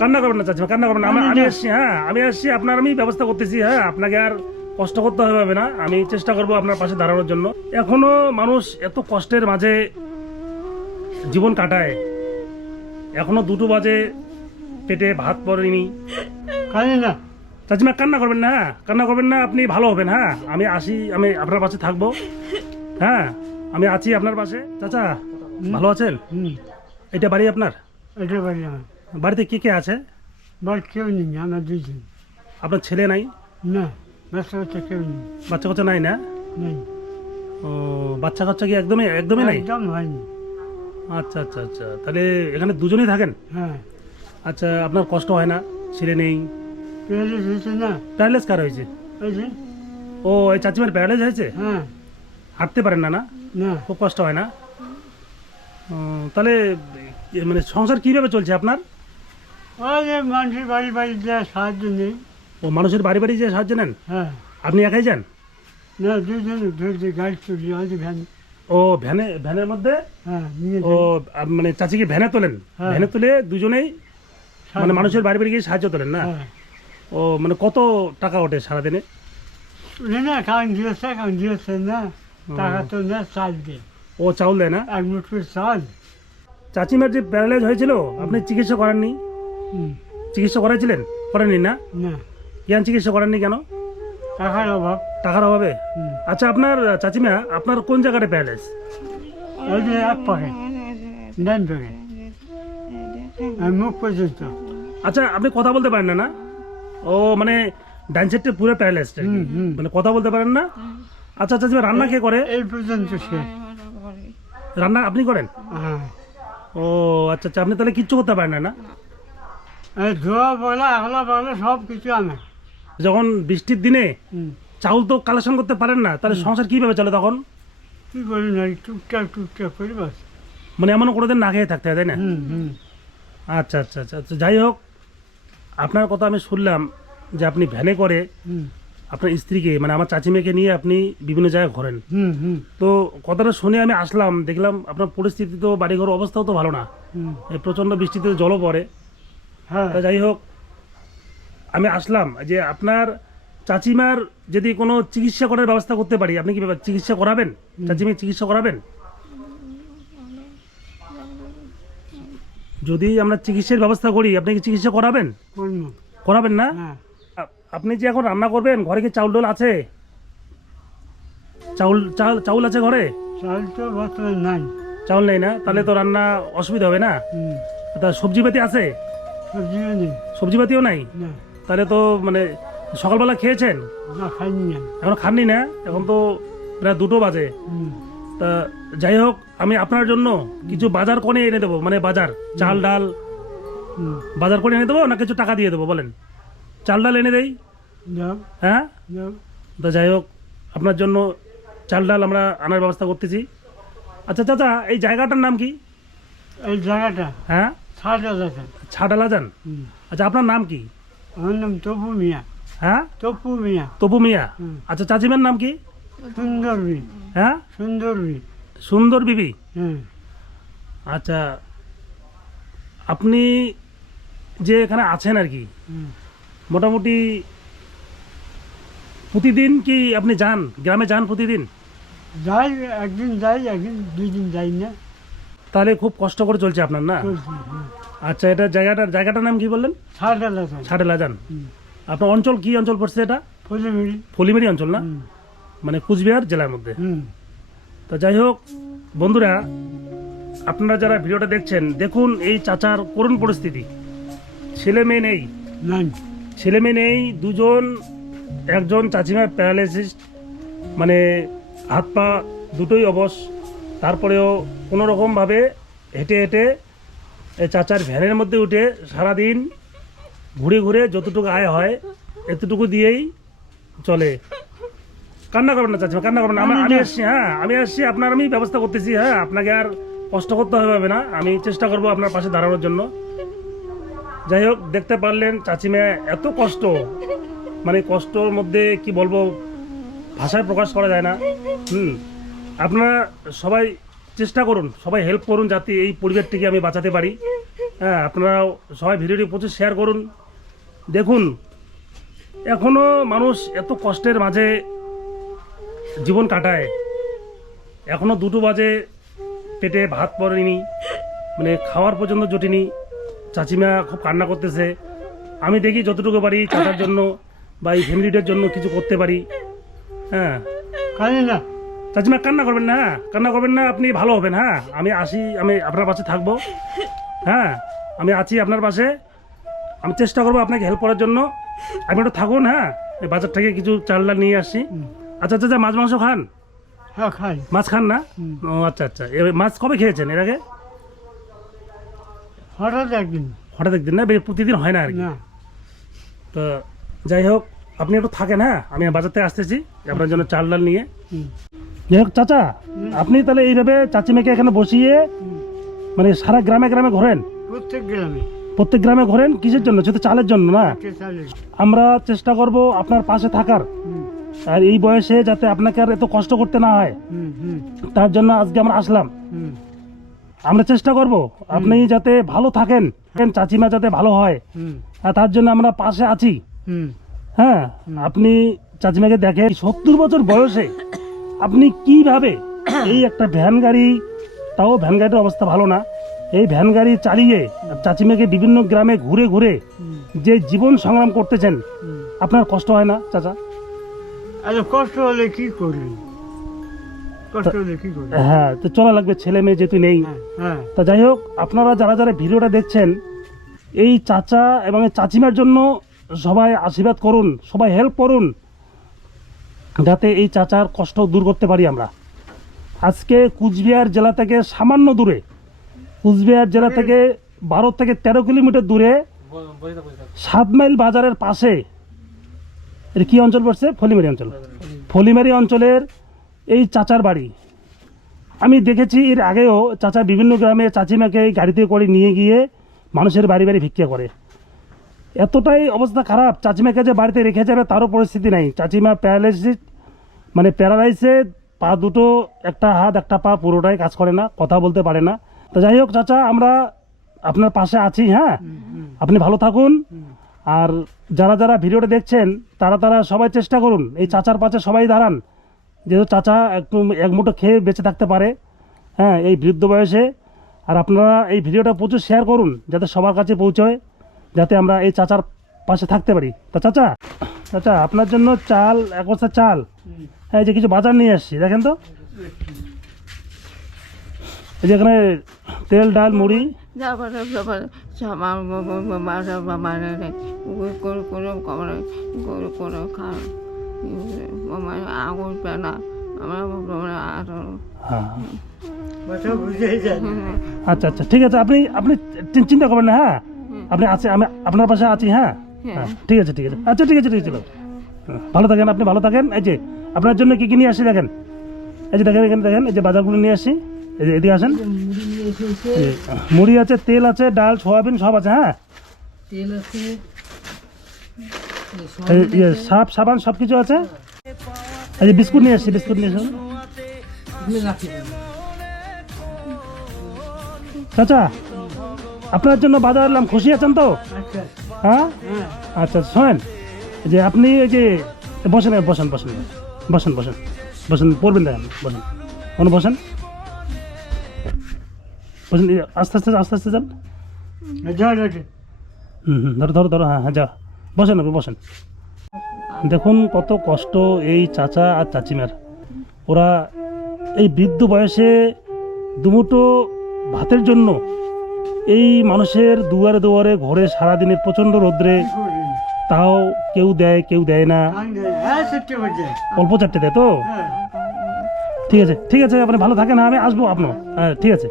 কান্না করবেন না চাচিমা, কান্না করবেন না। আমি আসছি, হ্যাঁ আমি আসছি, আপনার আমি ব্যবস্থা করতেছি। হ্যাঁ, আপনাকে আর কষ্ট করতে হবে না, আমি চেষ্টা করব আপনার পাশে দাঁড়ানোর জন্য। এখনো মানুষ এত কষ্টের মাঝে জীবন কাটায়, এখনো 2টো বাজে, পেটে ভাত পড়েনি। কাঁদে না। চাচিমা কান্না করবেন না, হ্যাঁ কান্না করবেন না, আপনি ভালো হবেন। হ্যাঁ আমি আসি, আমি আপনার পাশে থাকবো। হ্যাঁ আমি আছি আপনার পাশে। চাচা ভালো আছেন? এটা বাড়ি আপনার? এটা বাড়ি আমার। বাড়িতে কে কে আছে? বাড়ি কেউ নেই, আমরা দুজন। আপনার ছেলে নাই? না, বাচ্চা বাচ্চা কেউ নেই। বাচ্চা কাচ্চা নাই না? নেই, ও বাচ্চা কাচ্চা কি একদমই একদমই নাই? একদম হয়নি। আচ্ছা আচ্ছা আচ্ছা, তাহলে এখানে দুজনেই থাকেন? হ্যাঁ, আচ্ছা, আপনার কষ্ট হয় না? ছেলে নেই? প্যারালাইজ হয়েছে না? প্যারালাইজ কার হয়েছে? এই যে, ও এই চাচিমার প্যারালাইজ হয়েছে? হ্যাঁ। হাঁটতে পারেন না? না না, খুব কষ্ট হয় না? ও, তাহলে মানে সংসার কিভাবে চলছে আপনার? ওই যে মানুষের বাড়ি বাড়ি দেওয়া সাহায্য নেই। ও মানুষের বাড়ি বাড়ি যে সাহায্য নেন? হ্যাঁ, আপনি একাই যান? না দুজন ধরছে গাড়ি চলি হয়তো ভ্যান। ও ভ্যানের মধ্যে? হ্যাঁ, নিয়ে ও মানে চাচিকে ভ্যানে তোলেন? হ্যাঁ। ভ্যানে তুলে দুজনেই মানে মানুষের বাড়ি বাড়ি গিয়ে সাহায্য তোলেন না? হ্যাঁ, ও মানে কত টাকা ওঠে সারাদিনে? না কারণ দিয়েছে না, টাকা তো না, চাল দিয়ে ও চাউল দেয় না? 1 মুঠ করে চাল। চাচিমার যে প্যারালাইজ হয়েছিল, আপনি চিকিৎসা করাননি? হুম, চিকিৎসা করাইছিলেন? করেননি না? না, কেন চিকিৎসা করেননি কেন? টাকার অভাব। টাকার অভাবে? হুম, আচ্ছা, আপনার চাচিমা আপনার কোন জায়গাটা প্যারালাইজ? ওই যে এক পাকে, ডান পাকে, আর মুখ পর্যন্ত। আচ্ছা, আপনি কথা বলতে পারেন না? না, ও মানে ডান সাইডটা পুরো প্যারালাইজড, হুম, হুম। মানে কথা বলতে পারেন না? আচ্ছা চাচিমা, রান্না কে করে? এই পর্যন্ত সে। রান্না আপনি করেন? হ্যাঁ, ও আচ্ছা আচ্ছা, আপনি তাহলে কিচ্ছু করতে পারেন না? না, এই ধোয়া বলা আগলা বলা সব কিছু আমার। যখন বৃষ্টির দিনে হুম, চাউল তো কালেকশন করতে পারেন না, তাহলে সংসার কিভাবে চলে তখন? কি করি না, টুকটাক করি বাস। মানে এমন কোনোদিন না খেয়ে থাকতে হয়, তাই না? হুম, হুম, আচ্ছা আচ্ছা আচ্ছা আচ্ছা, যাই হোক, আপনার কথা আমি শুনলাম যে আপনি ভ্যানে করে হুম, আপনার স্ত্রীকে মানে আমার চাচি মেয়েকে নিয়ে আপনি বিভিন্ন জায়গায় ঘোরেন। হুম, হুম, তো কথাটা শুনে আমি আসলাম, দেখলাম আপনার পরিস্থিতি তো বাড়িঘর অবস্থাও তো ভালো না, হুম। এই প্রচণ্ড বৃষ্টিতে জলও পড়ে। হ্যাঁ, তা যাই হোক, আমি আসলাম যে আপনার চাচিমার যদি কোনো চিকিৎসা করার ব্যবস্থা করতে পারি, আপনি কি চিকিৎসা করাবেন? চাচিমের চিকিৎসা করাবেন? যদি আমরা চিকিৎসার ব্যবস্থা করি, আপনি কি চিকিৎসা করাবেন? করবো। করাবেন না? হ্যাঁ, আপনি যে এখন রান্না করবেন, ঘরে কি চাউল ডাল আছে? চাউল আছে ঘরে? চাল তো বর্তমানে নাই। চাউল নেই না? তাহলে তো রান্না অসুবিধা হবে না? হুম, তা সবজিপাতি আছে? সবজিও নেই। সবজিপাতিও নাই? না, তাহলে তো মানে সকালবেলা খেয়েছেন? না খাইনি না। এখন খাননি না? এখন তো প্রায় 2টো বাজে। হুম, তা যাই হোক, আমি আপনার জন্য কিছু বাজার করে এনে দেবো, মানে বাজার, চাল ডাল হুম, বাজার করে এনে দেবো, না কিছু টাকা দিয়ে দেবো বলেন? চাল ডাল এনে দেই? যাও, হ্যাঁ, যাও। তো যাই হোক, আপনার জন্য চাল ডাল আমরা আনার ব্যবস্থা করতেছি। আচ্ছা চাচা, এই জায়গাটার নাম কি? এই জায়গাটা হ্যাঁ, ছাড়া যাচ্ছে। ছাটালা যান? হুম, আচ্ছা, আপনার নাম কি? আমার নাম তপু মিয়া। হ্যাঁ, তপু মিয়া। তপু মিয়া। হুম। আচ্ছা, চাচিমার নাম কি? সুন্দরবি। হ্যাঁ, সুন্দরবি। সুন্দর বিবি। হ্যাঁ, আচ্ছা, আপনি যে এখানে আছেন আর কি, হুম। মোটামুটি প্রতিদিন কি আপনি যান, গ্রামে যান প্রতিদিন? যাই, একদিন যাই, একদিন 2 দিন যাই না। তাহলে খুব কষ্ট করে চলছে আপনার, না? চলছি, হ্যাঁ। আচ্ছা, এটা জায়গাটার নাম কি বললেন? ছাড়া যাচ্ছে। ছাটেলা যান। হুম। আপনার অঞ্চল কি অঞ্চল পড়ছে এটা? ফুলমিড়ি। ফলিমারি অঞ্চল না? হুম, মানে কুচবিহার জেলার মধ্যে। হুম, তো যাই হোক বন্ধুরা, আপনারা যারা ভিডিওটা দেখছেন, দেখুন এই চাচার করুণ পরিস্থিতি। ছেলে মেয়ে নেই, নাই। ছেলে মেয়ে নেই, দুজন, একজন চাচিমা প্যারালাইসিস, মানে হাত পা দুটোই অবশ, তারপরেও কোনো রকমভাবে হেঁটে হেঁটে এই চাচার ভ্যানের মধ্যে উঠে সারাদিন ঘুরে ঘুরে যতটুকু আয় হয় এতটুকু দিয়েই চলে। কান্না করবেন না চাচিমা, কান্না করবেন না। আমি আসছি, হ্যাঁ আমি আসছি, আপনার আমি ব্যবস্থা করতেছি। হ্যাঁ, আপনাকে আর কষ্ট করতে হবে না, আমি চেষ্টা করব আপনার পাশে দাঁড়ানোর জন্য। যাই হোক, দেখতে পারলেন চাচিমা এত কষ্ট, মানে কষ্টর মধ্যে কি বলবো, ভাষায় প্রকাশ করা যায় না। আপনারা সবাই চেষ্টা করুন, সবাই হেল্প করুন, যাতে এই পরিবারটিকে আমি বাঁচাতে পারি। হ্যাঁ, আপনারা সবাই ভিডিওটি প্রচুর শেয়ার করুন। দেখুন, এখনো মানুষ এত কষ্টের মাঝে জীবন কাটায়, এখনো 2টো বাজে, পেটে ভাত পড়েনি, মানে খাওয়ার পর্যন্ত জোটেনি। চাচিমা খুব কান্না করতেছে। আমি দেখি যতটুকু পারি চাচার জন্য বা এই ফ্যামিলিটার জন্য কিছু করতে পারি। হ্যাঁ খালি না চাচিমা, কান্না করবেন না, কান্না করবেন না, আপনি ভালো হবেন। হ্যাঁ, আমি আসি, আমি আপনার পাশে থাকবো। হ্যাঁ, আমি আছি আপনার পাশে, আমি চেষ্টা করবো আপনাকে হেল্প করার জন্য। আপনি একটু থাকুন। হ্যাঁ, এই বাজার থেকে কিছু চাল ডাল নিয়ে আসছি। আচ্ছা আচ্ছা আচ্ছা, মাছ মাংস খান? হ্যাঁ খাই। মাছ খান না? ও আচ্ছা আচ্ছা, মাছ কবে খেয়েছেন এর আগে? হঠাৎ একদিন। হঠাৎ একদিন না, প্রতিদিন হয় না আর কি। না তো যাই হোক, আপনি একটু থাকেন। হ্যাঁ, আমি বাজার থেকে আসতেছি আপনার জন্য চাল ডাল নিয়ে। যাই হোক চাচা, আপনি তাহলে এইভাবে চাচিমাকে এখানে বসিয়ে মানে সারা গ্রামে গ্রামে ঘোরেন? প্রত্যেক গ্রামে। প্রত্যেক গ্রামে ঘোরেন কিসের জন্য? শুধু চালের জন্য না? চালে। আমরা চেষ্টা করব আপনার পাশে থাকার, আর এই বয়সে যাতে আপনাকে আর এত কষ্ট করতে না হয়, তার জন্য আজকে আমরা আসলাম। আমরা চেষ্টা করব আপনি যাতে ভালো থাকেন, চাচিমা যাতে ভালো হয়, আর তার জন্য আমরা পাশে আছি। হ্যাঁ, আপনি চাচিমাকে দেখেন 70 বছর বয়সে আপনি কিভাবে এই একটা ভ্যান গাড়ি, তাও ভ্যান গাড়ির অবস্থা ভালো না, এই ভ্যান গাড়ি চালিয়ে চাচিমাকে বিভিন্ন গ্রামে ঘুরে ঘুরে যে জীবন সংগ্রাম করতেছেন, আপনার কষ্ট হয় না চাচা? আরে কষ্ট হলে কি করি, কষ্ট হলে কি করি। হ্যাঁ, তো চলা লাগবে, ছেলে মেয়ে যেহেতু নেই। হ্যাঁ তা যাই হোক, আপনারা যারা যারা ভিডিওটা দেখছেন, এই চাচা এবং এই চাচিমার জন্য সবাই আশীর্বাদ করুন, সবাই হেল্প করুন, যাতে এই চাচার কষ্ট দূর করতে পারি আমরা। আজকে কুচবিহার জেলা থেকে সামান্য দূরে, কুচবিহার জেলা থেকে 12 থেকে 13 কিলোমিটার দূরে 7 মাইল বাজারের পাশে, এটা কি অঞ্চল পড়ছে? ফলিমারি অঞ্চল। ফলিমারি অঞ্চলের এই চাচার বাড়ি। আমি দেখেছি এর আগেও চাচা বিভিন্ন গ্রামে চাচিমাকে এই গাড়িতে করে নিয়ে গিয়ে মানুষের বাড়ি বাড়ি ভিক্ষা করে। এতটাই অবস্থা খারাপ, চাচিমাকে যে বাড়িতে রেখে যাবে তারও পরিস্থিতি নাই। চাচিমা প্যারালাইসিস, মানে প্যারালাইসে পা দুটো, একটা হাত একটা পা পুরোটাই কাজ করে না, কথা বলতে পারে না। তো যাই হোক চাচা, আমরা আপনার পাশে আছি। হ্যাঁ, আপনি ভালো থাকুন। আর যারা যারা ভিডিওটা দেখছেন তারা তারা সবাই চেষ্টা করুন এই চাচার পাশে সবাই দাঁড়ান, যেহেতু চাচা একটু এক মুঠো খেয়ে বেঁচে থাকতে পারে। হ্যাঁ, এই বৃদ্ধ বয়সে। আর আপনারা এই ভিডিওটা প্রচুর শেয়ার করুন যাতে সবার কাছে পৌঁছয়, যাতে আমরা এই চাচার পাশে থাকতে পারি। তা চাচা, চাচা আপনার জন্য চাল, 1 বস্তা চাল, হ্যাঁ, এই যে কিছু বাজার নিয়ে আসছি, দেখেন তো। এই যে এখানে তেল, ডাল, মুড়ি। হ্যাঁ, আচ্ছা আচ্ছা, ঠিক আছে, আপনি আপনি চিন্তা করবেন না। হ্যাঁ, আপনি আছে, আমি আপনার পাশে আছি। হ্যাঁ হ্যাঁ, ঠিক আছে ঠিক আছে, আচ্ছা ঠিক আছে ঠিক আছে, চলো। ভালো থাকেন, আপনি ভালো থাকেন। এই যে আপনার জন্য কি কি নিয়ে আসি দেখেন, এই যে দেখেন, এখানে দেখেন, এই যে বাজারগুলো নিয়ে আসি। এই যে এদিকে আসেন, মুড়ি আছে, তেল আছে, ডাল, সয়াবিন সব আছে। হ্যাঁ, তেল আছে, সাপ সাবান সব কিছু আছে। এই যে বিস্কুট নিয়ে আসছি, বিস্কুট নিয়ে আসুন। চাচা, আপনার জন্য বাজার আনলাম, খুশি আছেন তো? আচ্ছা হ্যাঁ, আচ্ছা শোনেন, যে আপনি এই যে বসেন, বসেন বসেন বসেন বসেন বসেন, পড়বেন দেখেন, বসেন, কোনো বসেন বসেন, আস্তে আস্তে আস্তে আস্তে যান। ধরো ধরো ধরো, হ্যাঁ হ্যাঁ, যা বসেন, আপনি বসেন। দেখুন কত কষ্ট এই চাচা আর চাচিমার। ওরা এই বৃদ্ধ বয়সে দুমুঠো ভাতের জন্য এই মানুষের দুয়ারে দুয়ারে ঘরে সারাদিনের প্রচণ্ড রোদ্রে, তাও কেউ দেয় কেউ দেয় না, অল্প চারটে দেয় তো। ঠিক আছে ঠিক আছে, আপনি ভালো থাকেন, আমি আসবো আপনার। হ্যাঁ ঠিক আছে।